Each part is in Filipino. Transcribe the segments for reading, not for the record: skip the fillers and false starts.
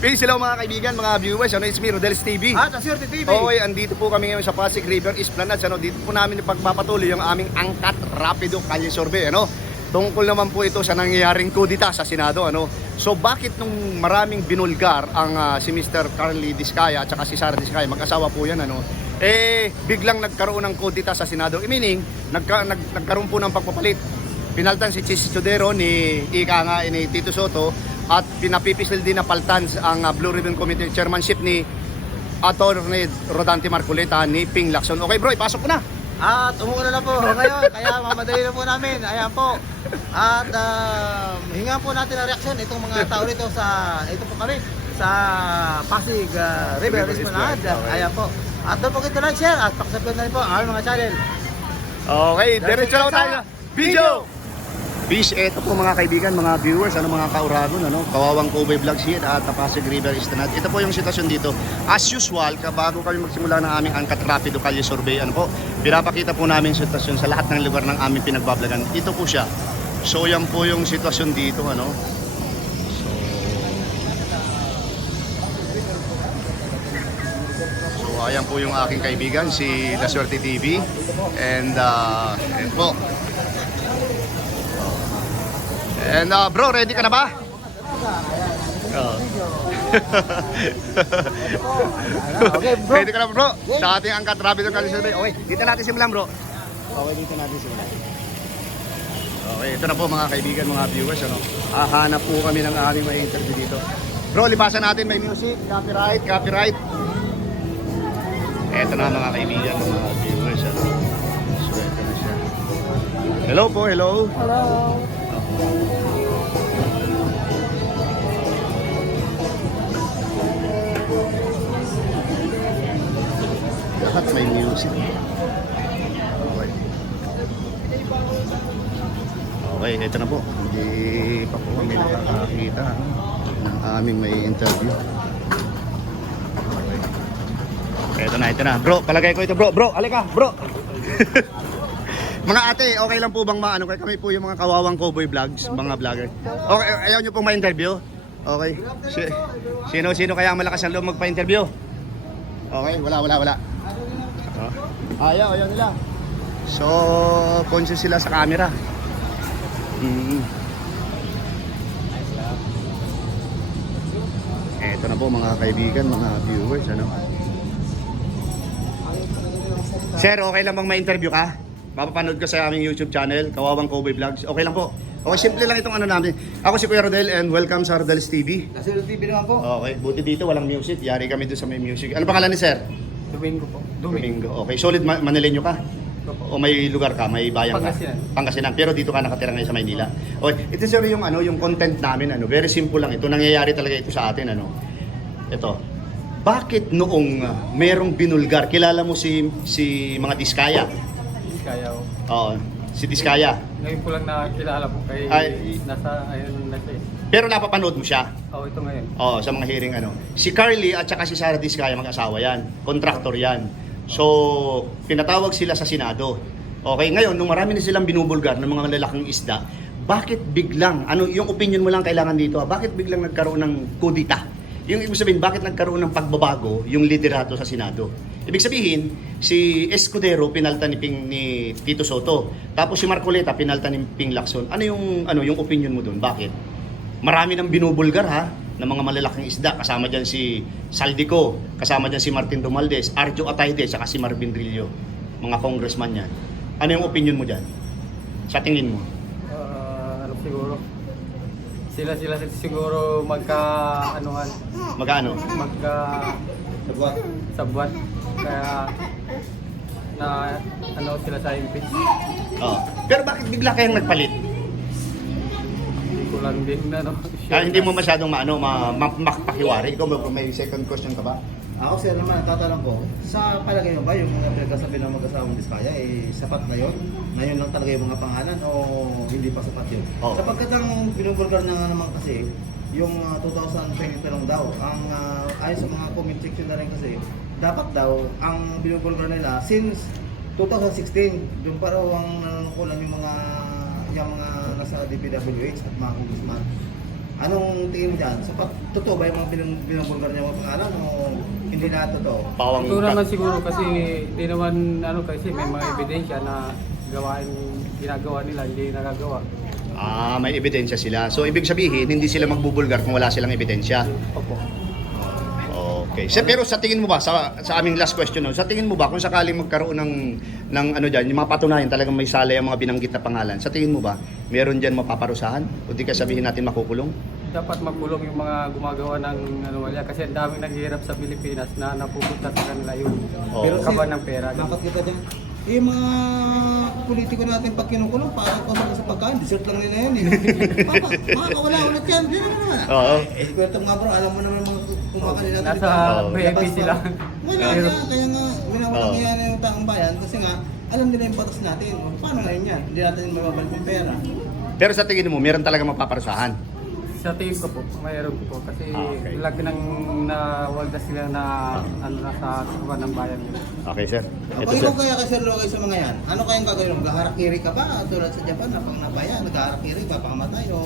Peace, hello mga kaibigan, mga viewers. Ano, it's me, Rodel's TV. At Aswerte TV. Okay, andito po kami ngayon sa Pasig River Esplanade. Ano, dito po namin ipagpapatuloy yung aming angkat rapido kalye survey. Ano, tungkol naman po ito sa nangyayaring kudita sa Senado. Ano, so bakit nung maraming binulgar ang si Mr. Carly Diskaya at saka si Sara Diskaya, mag-asawa po yan, ano, biglang nagkaroon ng kudita sa Senado. Meaning, nagkaroon po ng pagpapalit. Pinaltan si Chis Escudero ni ni Tito Soto at pinapipisil din na paltan ang Blue Ribbon Committee chairmanship ni Atty. Rodante Marcoleta ni Ping Lacson. Okay bro, ipasok ko na. At umuuna na po ngayon, kaya mamadali na po namin. Ayan po. At hinga po natin ang reaksyon itong mga tao rito ito po kami sa Pasig River Esplanade. Ayan po. At doon po kita like, share at pakisubscribe na rin po ang aming mga channel. Okay, diretso lang tayo. Video! Peace, eto po mga kaibigan, mga viewers, mga kauragon, Kawawang Cowboy Vlogs here at Pasig River Esplanade. Ito po yung sitwasyon dito. As usual, bago kami magsimula ng aming angkat rapido kalye survey, pinapakita po namin sitwasyon sa lahat ng lugar ng aming pinagbablagan. Ito po siya. So yan po yung sitwasyon dito, So ayan po yung aking kaibigan, si Aswerte TV. And ayan po. And bro, ready ka na ba? Okay, bro. Ready ka na bro? Sa ating angkat rapido kalye survey. Okay, dito natin simulan bro. Okay, dito natin simulan. Okay, ito na po mga kaibigan, mga viewers, hahanap po kami ng aming may interview dito. Bro, lipasan natin, may music, copyright. Ito na mga kaibigan, mga viewers, So ito na siya. Hello po, hello. Hello. Lahat may music. Okay, ito na po. Hindi pa po kami nakakakita ng aming may interview. Okay, ito na. Bro, palagay ko ito bro. Halika, bro. Mga ate, okay lang po bang maano kami po yung mga Kawawang Cowboy Vlogs, mga vlogger. Okay, ayaw nyo pong ma-interview? Okay. Sino kaya ang malakas ang loob magpa-interview? Okay, wala. Ayaw nila. So, conscious sila sa camera. Eto na po mga kaibigan, mga viewers, Sir, okay lang bang ma-interview ka? Papapanood ko sa aming YouTube channel, Kawawang Cowboy Vlogs. Okay lang po. Okay, simple lang itong namin. Ako si Kuya Rodel and welcome sa Rodel's TV. Aswerte TV naman po. Okay, buti dito walang music. Yari kami doon sa may music. Ano pangalan ni Sir? Domingo po. Domingo. Okay, solid Manileño ka? O may lugar ka, may bayan ka? Pangasinan. Pero dito ka nakatira ngayon sa Maynila. Okay, ito sir yung content namin, very simple lang ito. Nangyayari talaga ito sa atin, Ito. Bakit noong merong binulgar, kilala mo si mga Diskaya? Diskaya o. Oo, si Diskaya. Ngayon ko lang nakilala po kay ayun na siya. Pero napapanood mo siya? Ito ngayon. Oo, sa mga hearing Si Carly at saka si Sara Diskaya, mag-asawa yan. Contractor yan. So, pinatawag sila sa Senado. Okay, ngayon, nung marami na silang binubulgar ng mga lalaking isda, bakit biglang, yung opinion mo lang kailangan dito, bakit biglang nagkaroon ng kudita? Yung ibig sabihin, bakit nagkaroon ng pagbabago yung liderato sa Senado? Ibig sabihin, si Escudero pinaltan ni Tito Soto. Tapos si Marcoleta pinaltan ni Ping Lacson. Ano yung opinion mo doon? Bakit? Marami nang binubulgar ng mga malalaking isda. Kasama diyan si Saldico, kasama diyan si Martin Romualdez, Arjo Atayde, saka si Marvin Rillo. Mga congressman yan. Ano yung opinion mo diyan? Sa tingin mo? Siguro. Sila siguro magka-anuhan. Magkano? Sabwat. Kaya sila sa impeach. Oh. Pero bakit bigla kayong nagpalit? Hindi ko lang din Hindi mo masyadong mapakiwari. Ikaw may second question ka ba? Ako sir naman, tatanong ko, sa palagay mo ba yung mga pinagkasabi ng mag-asawang Diskaya, sapat na yun? Ngayon lang talaga yung mga pangalan o hindi pa sapat yun? Oh. Sapagkat ang binubulgar na nga naman kasi, yung 2020 lang daw, ang ayon sa mga comment section na rin kasi, dapat daw, ang binubulgar nila, since 2016, doon pa raw ang nanunungkulan yung mga nasa DPWH at mga congressman. Anong tingin mo dyan? Totoo ba yung mga binabulgar niya mga pangalan o hindi na totoo? Pawang Ito naman siguro kasi di naman kasi may mga ebidensya na ginagawa nila, hindi nagagawa. may ebidensya sila. So ibig sabihin, hindi sila magbubulgar kung wala silang ebidensya. Opo. Okay. Pero sa tingin mo ba, sa aming last question, sa tingin mo ba kung sakaling magkaroon ng ano dyan, yung mga patunayan talagang may sala yung mga binanggit na pangalan, sa tingin mo ba, meron dyan mapaparusahan? O di ka sabihin natin makukulong? Dapat magkulong yung mga gumagawa ng wala kasi ang daming naghihirap sa Pilipinas na napupunta sa kanila yung Oo. kaban ng pera. Dapat kita dyan. Yung mga politiko natin pag kinukulong, parang kung sa pagkain, dessert lang nila yan eh. Papa, makakawala ulit yan. Di naman. Oo. Kwento mo nga bro, alam mo naman mga kumakain natin. Nasa Oo. VIP sila. Wala nga, kaya nga, winawalang Oo. yan yung taong bayan kasi nga, alam nila yung batas natin. Paano ngayon yan? Hindi natin mababalik yung pera. Pero sa tingin mo, meron talaga mapaparusahan? Sa tingin ko po, mayroon ko po kasi Okay. lagi nang nawalda sila na sa kaban ng bayan nila. Okay, sir. Ito, Ito, sir. ikaw kaya kasi logay sa mga yan, ano kayang gagawin mo? Maghaharakiri ka ba? Tulad sa Japan, na pang napaya, naghaharakiri ka, pangamatay o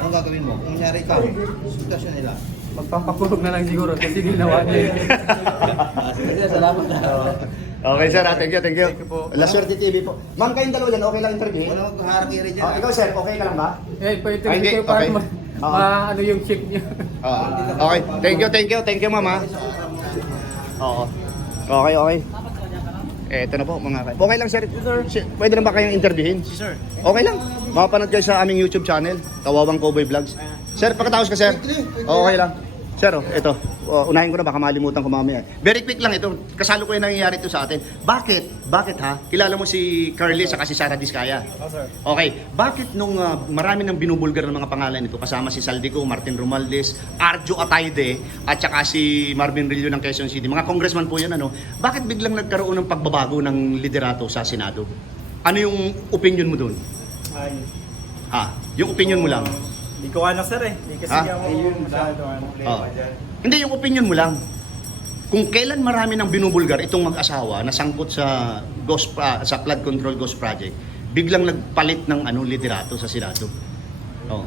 anong gagawin mo? Kung nangyari ikaw, sitwasyon nila. Magpapakulog na lang siguro kasi ginawa niya yun. Sige, salamat na. Okay, sir. Thank you, thank you. Thank you po. La Suerte TV po. Ma'am, kayong dalawa dyan, okay lang interview? Wala maghaharakiri dyan. Ikaw, sir, okay ka lang ba? Pwede Ay, hindi. kayo para Okay. ano yung check niyo. Okay. Thank you, mama. Oo. Okay. Eto na po, mga kaibigan. Okay lang, sir. Pwede na ba kayong interviewin? Sir. Okay lang. Makapanood kayo sa aming YouTube channel, Kawawang Cowboy Vlogs. Sir, pakatapos ka, sir. Okay lang. Sir, ito. Unahin ko na, baka malimutan ko mamaya. Very quick lang ito. Kasalo ko yung nangyayari ito sa atin. Bakit? Bakit ha? Kilala mo si Carly sa si Sara Diskaya? Sir. Okay. Bakit nung marami nang binubulgar ng mga pangalan nito, kasama si Saldico, Martin Romualdez, Arjo Atayde, at saka si Marvin Rillo ng Quezon City. Mga congressman po yan, ano? Bakit biglang nagkaroon ng pagbabago ng liderato sa Senado? Ano yung opinion mo doon? Ay, Yung opinion mo lang. hindi ko alam sir eh. Hindi kasi Ha? ako masyado ano. Oh. Hindi, yung opinion mo lang. Kung kailan marami nang binubulgar itong mag-asawa na sangkot sa sa flood control ghost project, biglang nagpalit ng liderato sa Senado. Oh.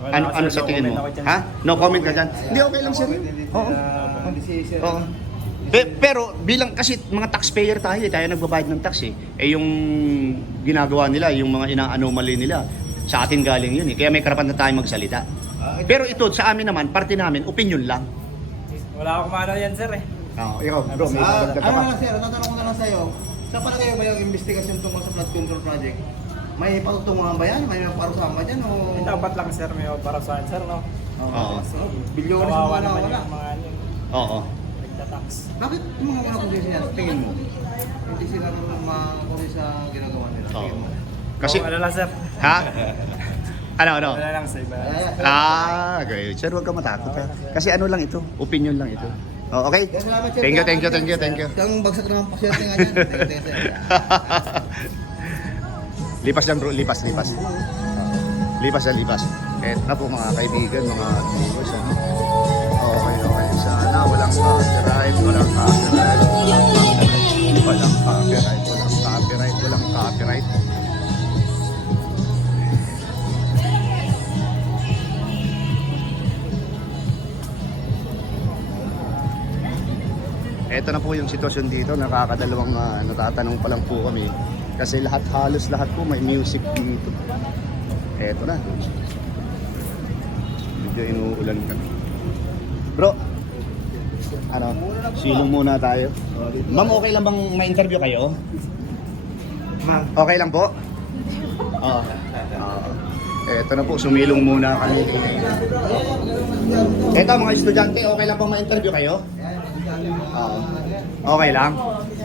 Wala, Ano sir, sa tingin mo? no comment ako dyan. Ha? No comment ka dyan? Hindi, okay lang sir. Oo. Oo. Pero bilang kasi mga taxpayer tayo nagbabayad ng tax eh. Yung ginagawa nila, yung mga ina-anomaly nila, sa atin galing yun eh. Kaya may karapatan na tayo magsalita. Pero ito, sa amin naman, parte namin, opinion lang. Wala akong maano yan sir eh. Ikaw, bro, may dagdag ka Ano pa. na sir, tatanong ko na lang sa'yo. Sa palagay mo ba yung investigasyon tungkol sa flood control project? May patutunguhan ba yan? May parusahan ba dyan? O... Dapat lang sir may para sa sir no. Oo. Bilyones Kawawa mo na naman wala. yung mga ano, Oo. nagtatax. Bakit yung mga unang kondisyon yan? Tingin mo? Hindi sila makakuli sa ginagawa nila. Oo. Tingin mo? Kasi, ano lang sir. ha? Ano? Wala lang sa iba. Okay. Sir, huwag ka matakot ha. Kasi ano lang ito, opinion lang ito. Oh, okay? Salamat, sir. Thank you. Ang bagsak naman pasyente nga yan. Thank you, sir. Lipas lang bro, lipas. Lipas. Eto na po mga kaibigan, mga viewers. Okay. Sana walang copyright. Ito na po yung sitwasyon dito, nakakadalawang natatanong pa lang po kami. Kasi halos lahat po may music dito. Eto na. Medyo inuulan kami. Bro, silong muna tayo. Ma'am, okay lang bang ma-interview kayo? Ma'am. Okay lang po? Oo. Eto na po, sumilong muna kami. Eto mga estudyante, okay lang bang ma-interview kayo? Oo. Okay lang.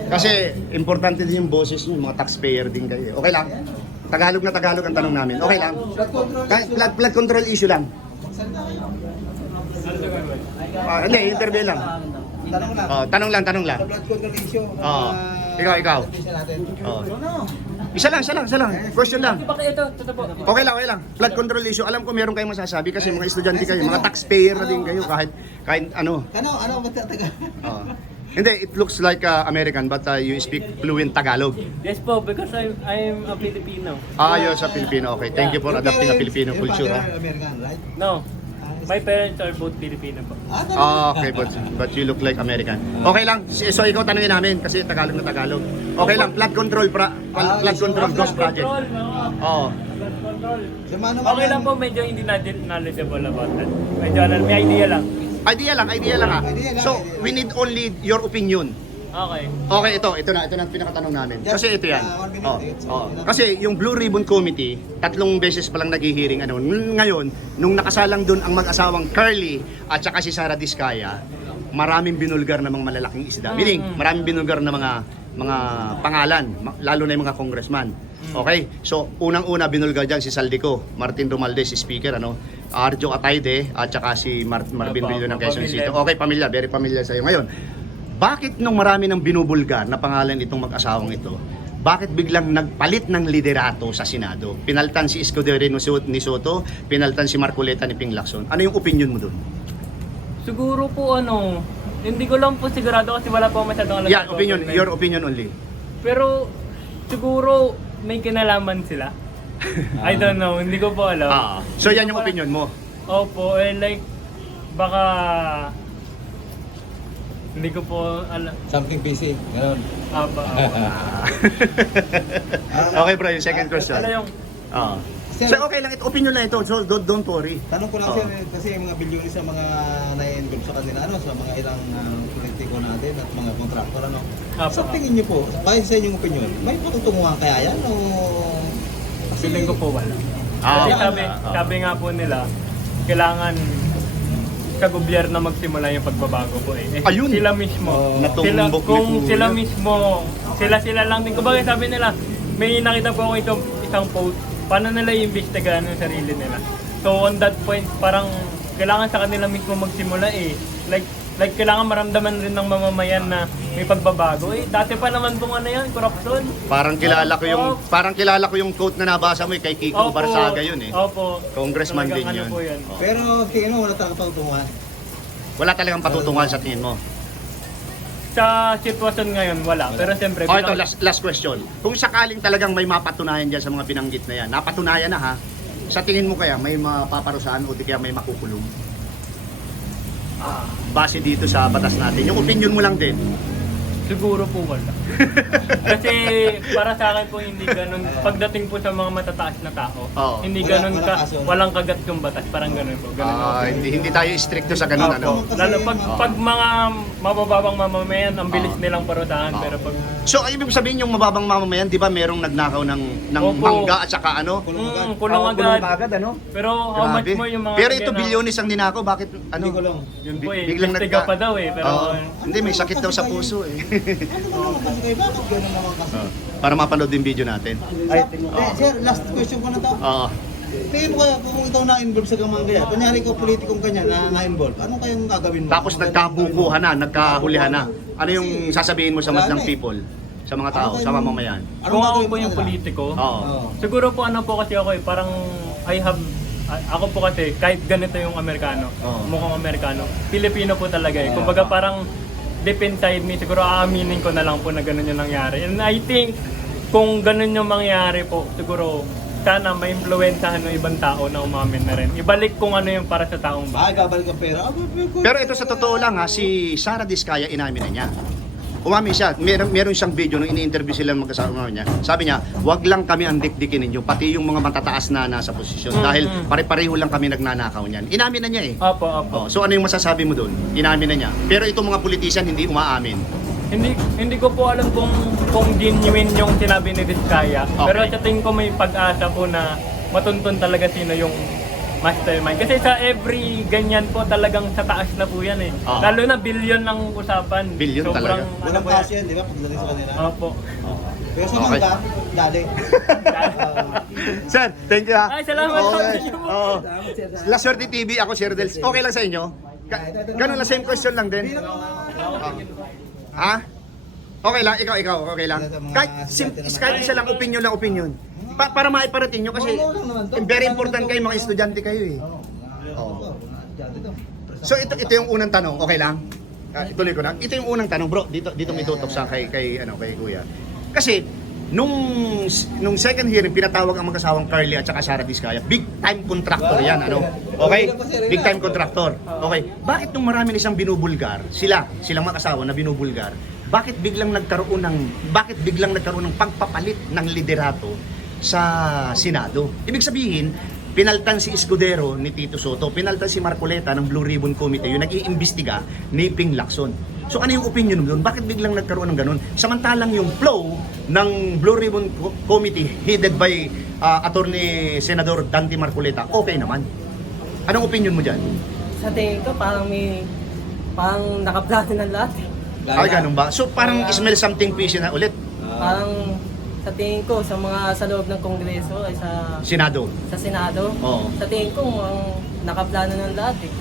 Kasi importante din yung boses nyo, mga taxpayer din kayo. Okay lang? Tagalog na Tagalog ang tanong namin. Okay lang? Flood control issue lang. Hindi, interview lang. Tanong lang. Tanong lang. Sa flood control issue. Ikaw. Isa lang. Question lang. Okay lang. Flood control issue. Alam ko meron kayong masasabi kasi mga estudyante kayo, mga taxpayer na din kayo kahit ano. Ano ba taga? Hindi, it looks like American but you speak fluent Tagalog. Yes po, because I'm a Filipino. You're sa Filipino. Okay, thank you for adapting a Filipino culture. American, right? No, My parents are both Filipino po. Okay, but you look like American. Okay lang. So ikaw tanungin namin kasi Tagalog na Tagalog. Okay lang, flood control flood control ghost project. Control, no? Oo. Flood control. Si Mano Okay lang po, medyo hindi natin knowledgeable about that. Medyo may idea lang. Idea lang ha. Idea lang, So, idea. we need only your opinion. Okay. Okay, ito na ang pinakatanong namin. Kasi ito yan. 1 minute. Kasi yung Blue Ribbon Committee, 3 beses pa lang naghihiring ano. Ngayon, nung nakasalang doon ang mag-asawang Curly at saka si Sara Diskaya, maraming binulgar na mga malalaking isda. Meaning, maraming binulgar na mga pangalan, lalo na yung mga congressman. Okay? So, unang-una binulgar diyan si Saldico, Martin Romualdez, si speaker, ano? Arjo Atayde at saka si Marvin Villo ng Quezon City. Okay, pamilya, very familiar sa iyo. Ngayon, bakit nung marami ng binubulgar na pangalan itong mag-asawang ito, bakit biglang nagpalit ng liderato sa Senado? Pinaltan si Escudero ni Soto, pinaltan si Marcoleta ni Ping Lacson. Ano yung opinion mo doon? Siguro po hindi ko lang po sigurado kasi wala po masyadong alam. Yeah, sa opinion, government. your opinion only. Pero siguro may kinalaman sila. I don't know, hindi ko po alam. So yan yung opinion mo. Opo, like baka hindi ko po alam. Something busy. Ganun. Okay bro, yung second question. Ano yung So okay lang, ito opinion lang ito. So don't worry. Tanong ko lang Oo. sir, kasi yung mga bilyon sa mga na-involve sa kanila, sa mga ilang politiko natin at mga kontraktor, Sa tingin niyo po, base sa inyong opinion, may patutunguhan kaya yan o... feeling ko po wala. Ah, Kasi sabi nga po nila, kailangan sa gobyerno magsimula yung pagbabago po eh. Ayun. Sila mismo. Natumbok ni Kung Kuya. sila mismo, sila lang din. Kumbaga sabi nila, may nakita po ako isang post, paano nila i-investigahan yung sarili nila. So on that point, parang kailangan sa kanila mismo magsimula eh. Like kailangan maramdaman rin ng mamamayan na may pagbabago. Eh, dati pa naman pong corruption. Parang kilala ko yung quote na nabasa mo kay Kiko Barsaga yun eh. Opo. Congressman din Talagang yun. po yun. Pero tingin mo, wala tayong patutunguhan. Wala talagang patutunguhan sa tingin mo. Sa sitwasyon ngayon, wala. Pero siyempre, Oh, ito, last question. Kung sakaling talagang may mapatunayan dyan sa mga binanggit na yan, napatunayan na ha, sa tingin mo kaya may mapaparusahan o di kaya may makukulong? Base dito sa batas natin. Yung opinion mo lang din. siguro po wala. Kasi para sa akin po hindi ganun, pagdating po sa mga matataas na tao, Oo. hindi Wala- ganun walang ka, kaso. walang kagat yung batas, parang ganun po. Ganun po. Hindi tayo stricto sa ganun ano. Opo. Lalo pag mga mabababang mamamayan, ang bilis nilang parusahan, pero pag So, ibig sabihin yung mababang mamamayan, di ba merong nagnakaw ng Opo. mangga at saka ano? kulong agad. ano? Pero how much Grabe. mo yung mga Pero ito ganyan na- bilyonis ang ninakaw, bakit ano? Hindi ko lang. Yun po eh, Biglang investiga pa daw eh, pero Oo. Hindi, may sakit daw sa puso eh. Ano naman kasi kayo? Bakit gano'n naman kasi? Para mapanood yung video natin. Sir, last question ko na to. Oo. Tingin mo kaya kung ikaw na-involve sa gamang kaya, kunyari ikaw politikong kanya na-involve, ano kayang gagawin mo? Tapos nagkabukuhan na, nagkahulihan na. Ano yung sasabihin mo sa Wala madlang na eh. people? Sa mga tao, sa mamamayan? kung ako po mo yung sa kanila? politiko, Oo. siguro po ano po kasi ako eh, parang ako po kasi kahit ganito yung Amerikano, Oo. mukhang Amerikano, Pilipino po talaga eh. Kumbaga parang deep inside me, siguro aaminin ko na lang po na ganun yung nangyari. And I think kung ganun yung mangyari po, siguro sana ma-influensahan ng ibang tao na umamin na rin. Ibalik kung ano yung para sa taong bayan. Babalik ang pera. Pero ito sa totoo lang ha, si Sara Diskaya inamin na niya. Umamin siya, meron siyang video nung ini-interview sila ng magkasama niya. Sabi niya, wag lang kami ang dikdikin ninyo, pati yung mga matataas na nasa posisyon. Dahil pare-pareho lang kami nagnanakaw niyan. Inamin na niya eh. Opo. Oh, so ano yung masasabi mo doon? Inamin na niya. Pero itong mga politician hindi umaamin. Hindi ko po alam kung genuine yung sinabi ni Vizcaya. Okay. Pero sa tingin ko may pag-asa po na matuntun talaga sino yung mastermind. Kasi sa every ganyan po talagang sa taas na po yan eh. Ah. Lalo na billion ang usapan. Billion talaga. Walang po yan. kaso yan, di ba? Pagdating sa kanila. Opo. Pero sa Okay. mangga, dali. Sir, thank you ha. Ay, salamat po. Oo. La Suerte TV, ako si Erdels. Okay lang sa inyo? Ganun lang, same question lang din. Ha? Okay lang, ikaw, okay lang. Kahit isa lang opinion lang opinion. Para maiparating nyo kasi very important kayo, mga estudyante kayo eh. Oo. So ito yung unang tanong, okay lang? Ituloy ko na. Ito yung unang tanong, bro. Dito may tutok sa kay Kuya. Kasi Nung second hearing, pinatawag ang mag-asawang Carly at saka Sara Diskaya. Big time contractor yan, ano? Okay? Big time contractor. Okay. Bakit nung marami na siyang binubulgar, silang mag-asawa na binubulgar, bakit biglang nagkaroon ng pagpapalit ng liderato sa Senado? Ibig sabihin, pinaltan si Escudero ni Tito Soto, pinaltan si Marcoleta ng Blue Ribbon Committee, yung nag-iimbestiga ni Ping Lacson. So ano yung opinion mo doon? Bakit biglang nagkaroon ng ganun? Samantalang yung flow ng Blue Ribbon Committee headed by Attorney Senador Dante Marcoleta, okay naman. Anong opinion mo dyan? Sa tingin ko, parang nakaplano ng lahat eh. Ay, ganun ba? So parang smell something fishy na ulit. Parang sa tingin ko, sa loob ng Kongreso ay Senado. sa Senado, Oo. sa tingin ko, nakaplano ng lahat eh.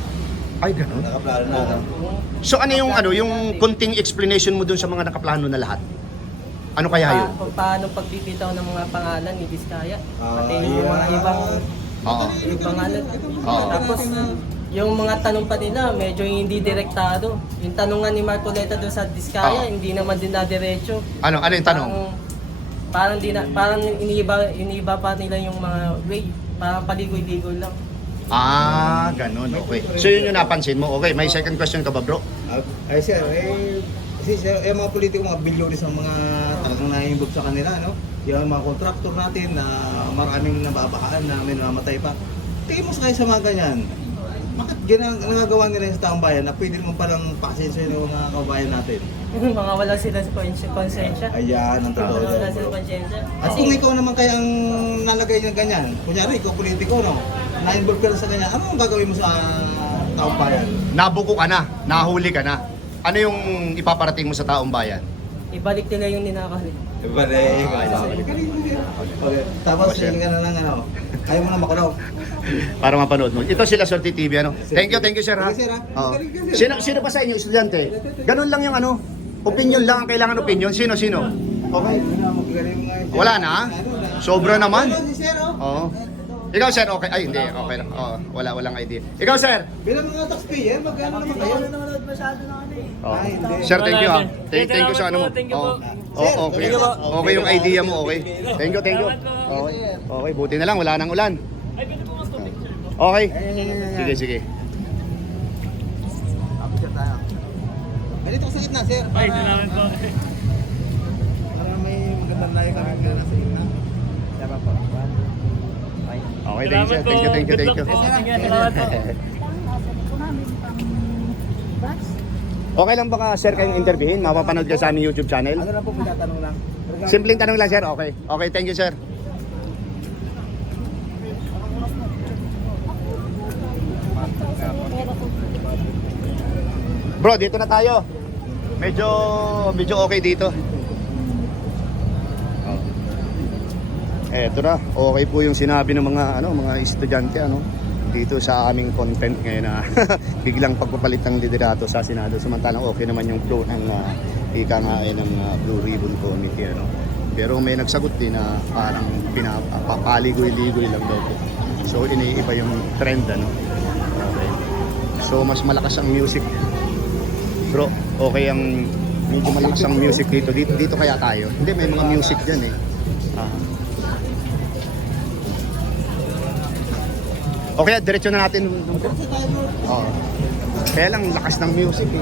Ay, ganun. Nakaplano na. So ano yung konting explanation mo doon sa mga nakaplano na lahat? Ano kaya yun? Paano pagbibitaw ng mga pangalan ni Diskaya? Pati yung yeah. mga ibang Oo. pangalan. Oo. Tapos, yung mga tanong pa nila, medyo hindi direktado. Yung tanongan ni Marcoleta doon sa Diskaya, Oo. hindi naman din na diretso. Ano yung tanong? Parang iniiba pa nila yung mga way. Parang paligoy-ligoy lang. Ah, ganun. Okay. So yun yung napansin mo. Okay, may second question ka ba, bro? Ay sir, kasi sir, mga politiko, mga bilyones ng mga talagang naiimbog sa kanila, no? Yung mga kontraktor natin na maraming nababahaan na may namamatay pa. Tingin mo sa mga ganyan, bakit nagagawa nila sa taong bayan na pwede mo palang pakasensya ng mga kabayan natin? Mga wala sila sa konsensya. Ayan, ang totoo. Wala sila konsensya. At kung ikaw naman kaya ang nalagay ng ganyan, kunyari ikaw politiko, no? Na-involve ka na sa ganyan, ano ang gagawin mo sa taong bayan? Nabuko ka na, nahuli ka na. Ano yung ipaparating mo sa taong bayan? Ibalik nila yung ninakalit. Ibalik. Okay. Tapos hindi ka na lang, ano, ayaw mo na makulong. Para mapanood mo. Ito sila Sorti TV, ano? Thank you sir ha. Thank you, sir, ha. Oo. Galing ka, sir. Sino pa sa inyo, estudyante? Ganun lang yung ano, opinion lang ang kailangan opinion. Sino? Okay. Wala na? Sobra naman. Si Sir, oh. Oo. Ikaw sir, okay. Ay, hindi. Okay lang. Oo, walang idea. Ikaw sir. Bilang mga taxpayer, magkano naman kayo? Oo. Ay, hindi. Sir, thank you ha. Wala din. Thank you sa ano mo. Thank you po. Oo, okay. Okay yung idea mo, okay. Thank you. Okay. Okay, buti na lang, wala nang ulan. Ay, pwede po mas picture po. Okay. Sige. Ganito ka sa gitna, sir. Ay, salamat po. Para may magandang layo kami na nasa gitna. Diba po? Okay, thank you sir. Thank you. Good luck po. Sige, salamat po. Okay lang baka sir kayong interviewin? Mapapanood ka sa aming YouTube channel? Ano lang po, pinatanong lang. Simpleng tanong lang sir, okay. Okay, thank you sir. Bro, dito na tayo. Medyo okay dito. Eto na, okay po yung sinabi ng mga estudyante dito sa aming content ngayon na biglang pagpapalit ng liderato sa Senado, samantalang okay naman yung flow ng ika-ngain ng Blue Ribbon Committee Pero may nagsagot din na parang pinapaligoy-ligoy lang daw po. So iniiba yung trend Okay. So mas malakas ang music. Bro, okay ang medyo malakas ang music dito. Dito kaya tayo. Hindi, may mga music diyan eh. Okay, diretso na natin. Oo. Kaya lang lakas ng music eh.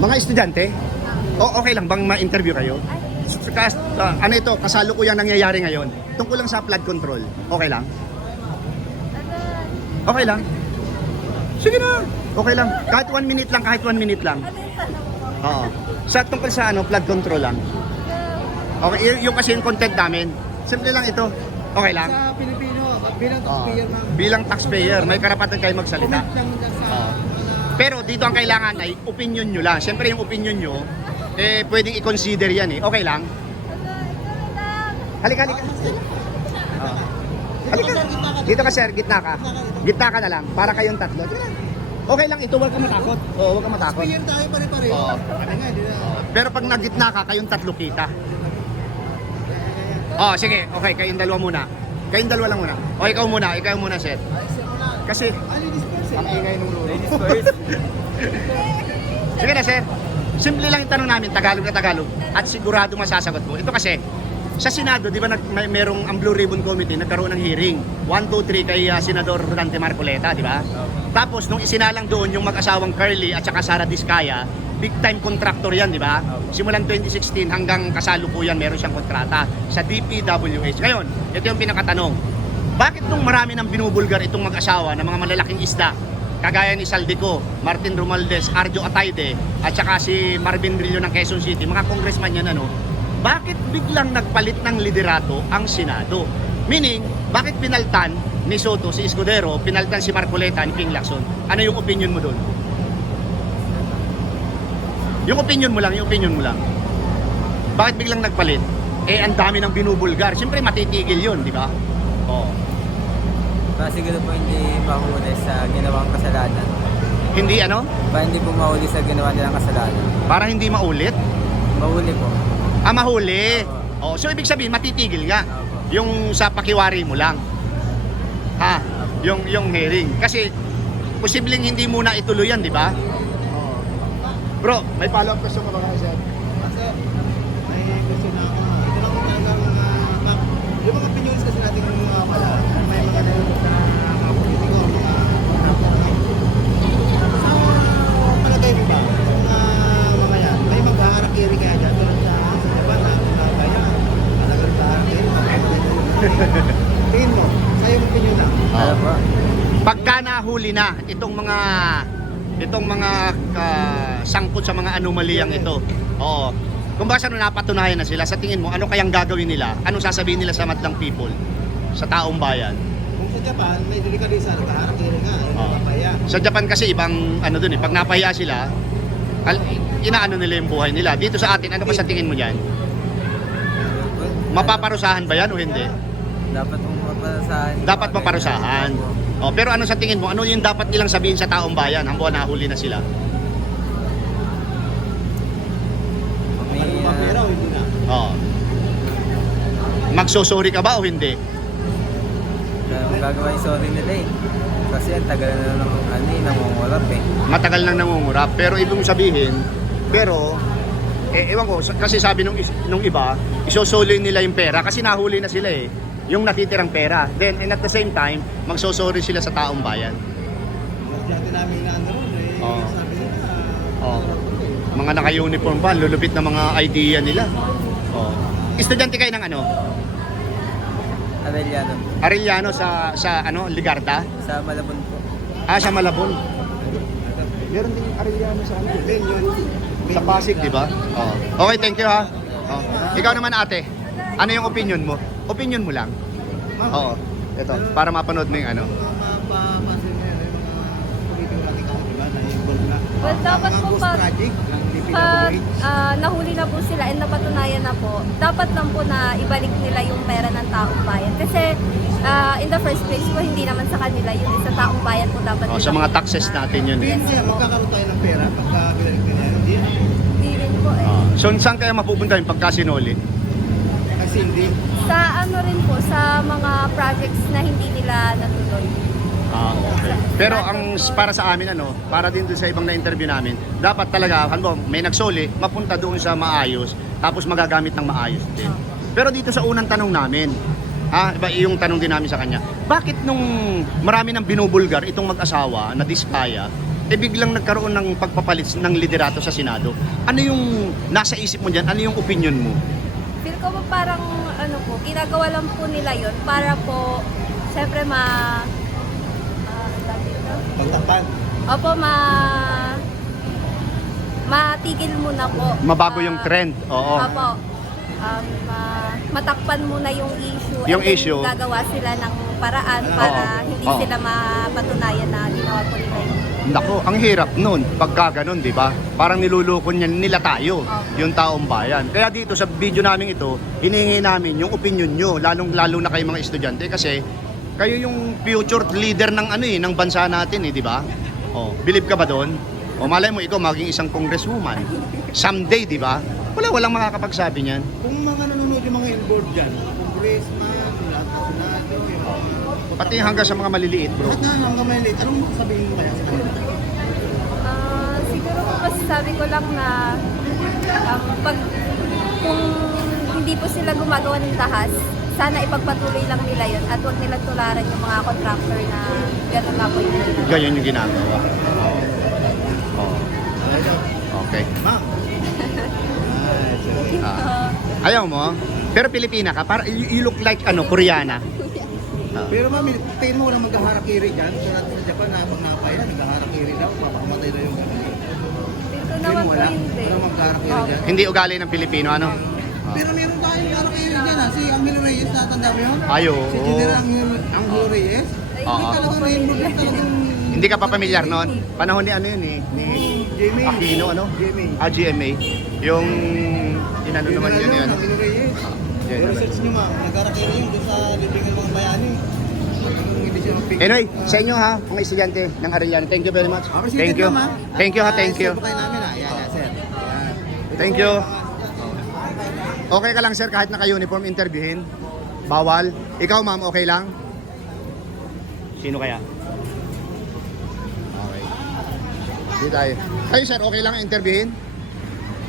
Mga estudyante, okay lang bang ma-interview kayo? Ano ito, kasalukuyang nangyayari ngayon? Tungkol lang sa flood control. Okay lang? Okay lang? Sige na. Okay lang. Kahit 1 minute lang. Oo. Sa tungkol sa flood control lang. Okay, yung kasi yung content namin. Simple lang ito. Okay lang? Sa Pilipino, bilang taxpayer na Bilang taxpayer, may karapatan kayo magsalita. comment lang dyan sa Pero dito ang kailangan ay opinion nyo lang. Siyempre yung opinion nyo, pwedeng i-consider yan eh. Okay lang? Halika. Halika. Dito ka sir, gitna ka. Gitna ka na lang. Para kayong tatlo. Dito lang. Okay lang ito, huwag ka matakot. Oo, huwag ka matakot. Speaker tayo pare-pareho. Oo. Kami nga, di na. Pero pag nagitna ka, kayong tatlo kita. Oh, sige. Okay, kayong dalawa muna. Kayong dalawa lang muna. O, ikaw muna, sir. Kasi, ang ingay ng rulo. Ladies first. Sige na, sir. Simple lang yung tanong namin, Tagalog na Tagalog. At sigurado masasagot mo. Ito kasi, sa Senado, di ba merong ang Blue Ribbon Committee, nagkaroon ng hearing. 1, 2, 3 kay Senador Dante Marcoleta, di ba? Tapos, nung isinalang doon yung mag-asawang Curly at saka Sara Diskaya, big time contractor yan, di ba? Simulan 2016 hanggang kasalukuyan meron siyang kontrata sa DPWH. Ngayon, ito yung pinakatanong. Bakit nung marami nang binubulgar itong mag-asawa ng mga malalaking isda, kagaya ni Saldico, Martin Romualdez, Arjo Atayde, at saka si Marvin Rillo ng Quezon City, mga congressman yan, ano? Bakit biglang nagpalit ng liderato ang Senado? Meaning, bakit pinaltan ni Soto, si Escudero, pinaltan si Marcoleta, ni King Lacson? Ano yung opinion mo doon? Yung opinion mo lang. Bakit biglang nagpalit? Eh, ang dami ng binubulgar. Siyempre, matitigil yun, di ba? Oo. Siguro po hindi mahuli sa ginawang kasalanan. Hindi ano? Hindi po mahuli sa ginawa nilang kasalanan. Para hindi maulit? Mahuli po. Ah, mahuli. Oh, so ibig sabihin matitigil nga. Yung sa pakiwari mo lang. Ha? Yung hearing. Kasi posibleng hindi muna ituloy yan, di ba? Bro, may follow-up question ka ba kasi? Kasi, may question na ako. Ito lang po talagang yung mga opinions kasi natin pala, may mga nalulog na mga politiko, sa palagay mo ba, yung mga yan, may maghaharakiri kaya dyan tulad sa Japan na kaya talagang maghaharakiri. Tingin mo, sa yung opinion lang. Ano po? Pagka nahuli na itong mga sangkot sa mga anomaliyang ito. Oo. Kung baka ano napatunayan na sila, sa tingin mo, ano kayang gagawin nila? Anong sasabihin nila sa madlang people? Sa taong bayan? Kung sa Japan, may delikadisa, naghaharakiri nga, yung Oo. napaya. Sa Japan kasi ibang ano dun eh, pag napahiya sila, inaano nila yung buhay nila. Dito sa atin, ano pa sa tingin mo dyan? Mapaparusahan ba yan o hindi? Dapat pong maparusahan. Dapat maparusahan. Oh, pero ano sa tingin mo? Ano yung dapat nilang sabihin sa taong bayan hanggang nahuli na sila? May, Ano ba pera o hindi na? Oh. Magsosorry ka ba o hindi? gagawa yung sorry nila eh. Kasi ang tagal na ng nangungulap eh. Matagal nang nangungurap. Pero ibig sabihin, ewan ko, kasi sabi nung iba, isosoloy nila yung pera kasi nahuli na sila eh. Yung natitirang pera. Then, and at the same time, magsosorry sila sa taong bayan. Mas dati namin na ano ron eh, Oo. sabi nila, Oh. Mga naka-uniform pa, lulupit na mga idea nila. Oh. Estudyante kayo ng ano? Arellano. Arellano sa ano, Ligarda? Sa Malabon po. Ah, sa Malabon. Meron din Arellano sa ano? Ben yun. Sa Pasig, di ba? Oh. Okay, thank you ha. Oh. Ikaw naman ate, ano yung opinion mo? Opinion mo lang. Oo. Ito, para mapanood mo yung ano. Mapapansin mo yun, yung mga politiko natin ako, diba, na-involve na. Well, dapat Mga po ghost pag- project ng Pag DPWH. nahuli na po sila and napatunayan na po, dapat lang po na ibalik nila yung pera ng taong bayan. Kasi in the first place po, hindi naman sa kanila yun. Sa taong bayan po dapat Oh, nila sa mga po taxes na- natin yun. Tingin kaya magkakaroon tayo ng pera pagka binalik nila yun, hindi. Hindi rin po eh. So, saan kaya mapupunta yung pagka sinuli? Kasi hindi. Sa ano rin po, sa mga projects na hindi nila natuloy. Ah, okay. Pero ang para sa amin ano, para din doon sa ibang na-interview namin, dapat talaga, may nagsoli, mapunta doon sa maayos, tapos magagamit ng maayos din. Pero dito sa unang tanong namin, iba yung tanong din namin sa kanya, bakit nung marami nang binubulgar itong mag-asawa na Diskaya, biglang nagkaroon ng pagpapalit ng liderato sa Senado? Ano yung nasa isip mo dyan? Ano yung opinion mo? Feel ko po parang ano po, ginagawa lang po nila yon para po, syempre Pagtapan. Opo, matigil muna po. Mabago yung trend, oo. Opo. Matakpan muna yung issue. Yung and then issue. Gagawa sila ng paraan para hindi Oo. sila mapatunayan na ginawa po nila yun. Nako, ang hirap nun pagka ganun, di ba? Parang niluloko nila tayo, yung taong bayan. Kaya dito sa video namin ito, hinihingi namin yung opinion nyo, lalo na kayo mga estudyante kasi kayo yung future leader ng ng bansa natin, di ba? Oh, believe ka ba doon? O malay mo ikaw maging isang congresswoman. Someday, di ba? Walang makakapagsabi niyan. Kung mga nanonood yung mga inboard dyan, congressman, lahat ng senado, yung Pati hanggang sa mga maliliit, bro. lahat na hanggang may late, anong sabihin mo kaya sa kanila? Siguro po masasabi ko lang na kung hindi po sila gumagawa ng tahas, sana ipagpatuloy lang nila yun at huwag nilang tularan yung mga contractor na gano'n na po yung ginagawa. Ganyan yung ginagawa. Oh. Okay. Ma'am. Ayaw mo? Pero Pilipina ka, para you look like Koreana. Pero ma'am, tingin mo walang maghaharakiri dyan? Sa Japan na pag napaya, naghaharakiri daw, papakamatay na yung gano'n. Dito Tingin naman mo po wala? hindi. Walang maghaharakiri dyan? Hindi ugali ng Pilipino, ano? Pero meron tayong harakiri dyan ha, si Angelo Reyes, natanda mo yun? Ayo. Si General Angelo Reyes? Oo. Talagang rainbow yun, talagang... Hindi ka pa pamilyar noon? Panahon ni yun eh, ni Jimmy. Aquino, ano? Jimmy. GMA. Yung inano naman yun, yun. Angelo Reyes. General. Research nyo ma'am, naghaharakiri yun doon sa libingan ng mga bayani. Hindi siya mapigil. Anyway, sa inyo ha, mga estudyante ng Arellano, thank you very much. Appreciate Thank you. ma'am, ha? Thank you ha, thank you. Sir, po kayo namin ha. Yan, sir. Yan. Thank you. Okay ka lang sir kahit naka-uniform interviewin? Bawal? Ikaw ma'am, okay lang? Sino kaya? Okay. Di tayo. Kayo sir, okay lang interviewin?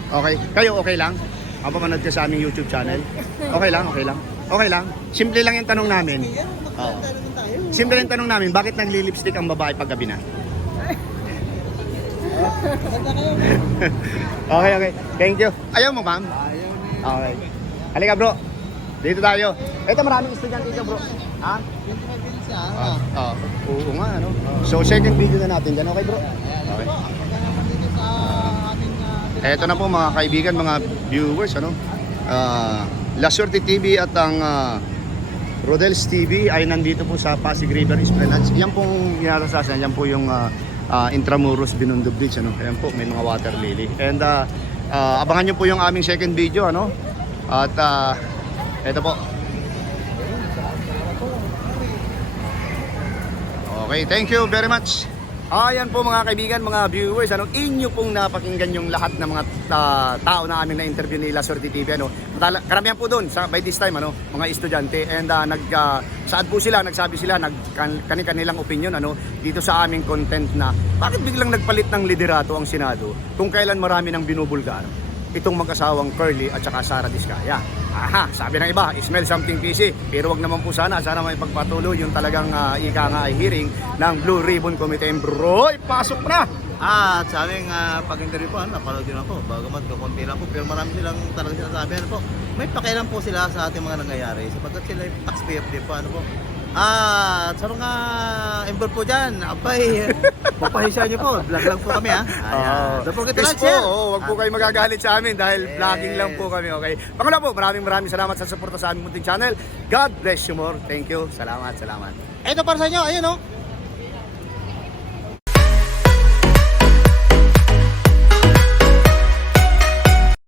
Okay. Kayo okay lang? Ako pamanood ka sa aming YouTube channel? Okay lang, okay lang. Okay lang. Simple lang yung tanong namin. Oo. Simple lang yung tanong namin, bakit nagli-lipstick ang babae pag gabi na? Okay, okay. Thank you. Ayaw mo, ma'am? Okay. Halika, bro. Dito tayo. Ito, maraming estudyante dito, bro. Ha? Oo nga, ano? So, second video na natin dyan. Okay, bro? Okay. Ito na po, mga kaibigan, mga viewers, ano? La Suerte TV at ang Rodel's TV ay nandito po sa Pasig River Esplanade. Yan pong inalasasan, yan po yung Intramuros Binondo Bridge, ano? Ayan po, may mga water lily. And abangan nyo po yung aming second video, ano? At ito po. Okay, thank you very much. Ayan po mga kaibigan, mga viewers, ano, inyo pong napakinggan yung lahat ng mga tao na aming na-interview ni La Suerte TV, ano. Karamihan po doon by this time, ano, mga estudyante, and saad po sila, nagsabi sila, kanilang opinion, ano, dito sa aming content na bakit biglang nagpalit ng liderato ang Senado kung kailan marami nang binubulgar itong mag-asawang Curly at saka Sara Diskaya. Aha, sabi ng iba, smell something fishy. Pero wag naman po sana may pagpatuloy yung talagang ika nga ay hearing ng Blue Ribbon Committee. Bro, pasok na! At sa aming pag-interview po, napanood din ako, bagamat kakunti lang po, pero marami silang talagang sinasabi, ano po, may pakialam po sila sa ating mga nangyayari, sapagkat sila yung taxpayer din po, ano po. At sa mga involved po dyan, abay, papahisya nyo po, vlog lang po kami ha. Ayan. Don't forget to like, share. Huwag po kayo magagalit sa amin dahil vlogging lang po kami, okay? Pangalawa po, maraming salamat sa suporta sa aming munting channel. God bless you more. Thank you. Salamat. Ito para sa inyo, ayun o.